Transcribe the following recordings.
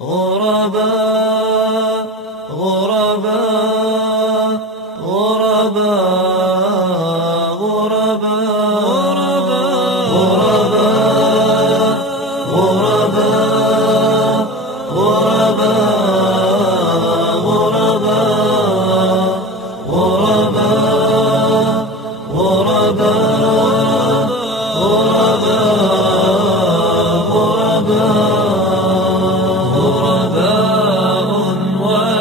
غرباء غرباء غرباء غرباء غرباء غرباء غرباء غرباء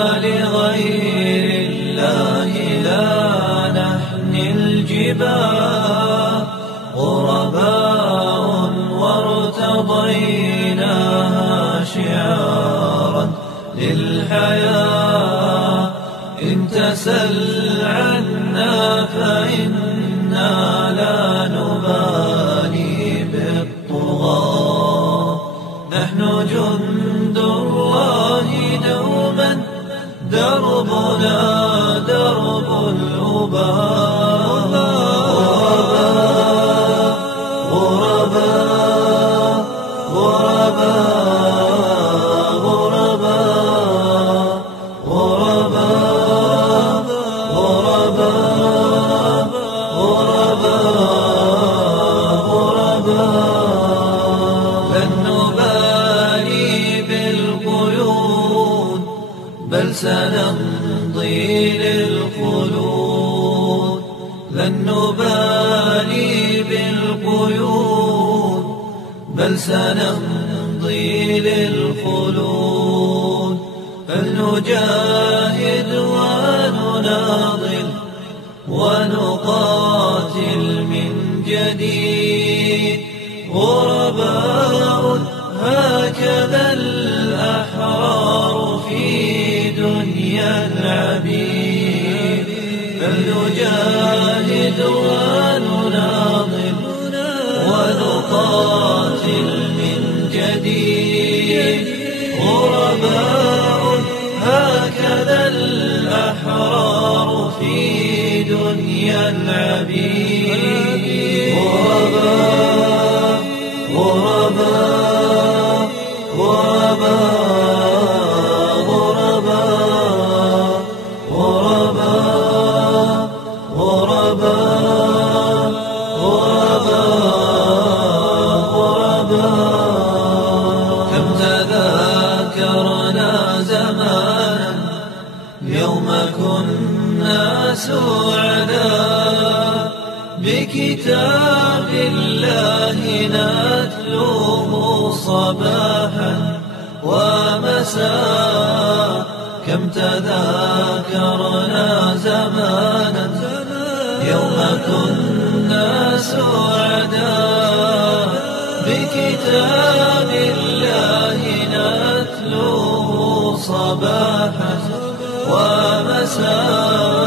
ولغير الله لا نحني الجباه غرباء وارتضيناها شعارا للحياة إن تسل عنا فإنا لا نبالي بالطغاة نحن جند الله دوما دربنا درب الأباء غرباء غرباء غرباء غرباء غرباء غرباء لن نبالي بالقيود بل سنمضي للخلود لن نبالي بالقيود بل سنمضي للخلود فلنجاهد ونناضل ونقاتل من جديد غرباء هكذا الأحرار في دنيا العبيد فلنجاهد ونناضل ونقاتل من جديد غرباء هكذا الأحرار في دنيا العبيد غرباء غرباء غرباء غرباء غرباء غرباء كم تذاكرنا زمانا يوم كنا سعداء بكتاب الله نتلوه صباحا ومساء كم تذاكرنا زمانا يوم كنا سعداء بكتاب الله نتلوه صباحا ومساء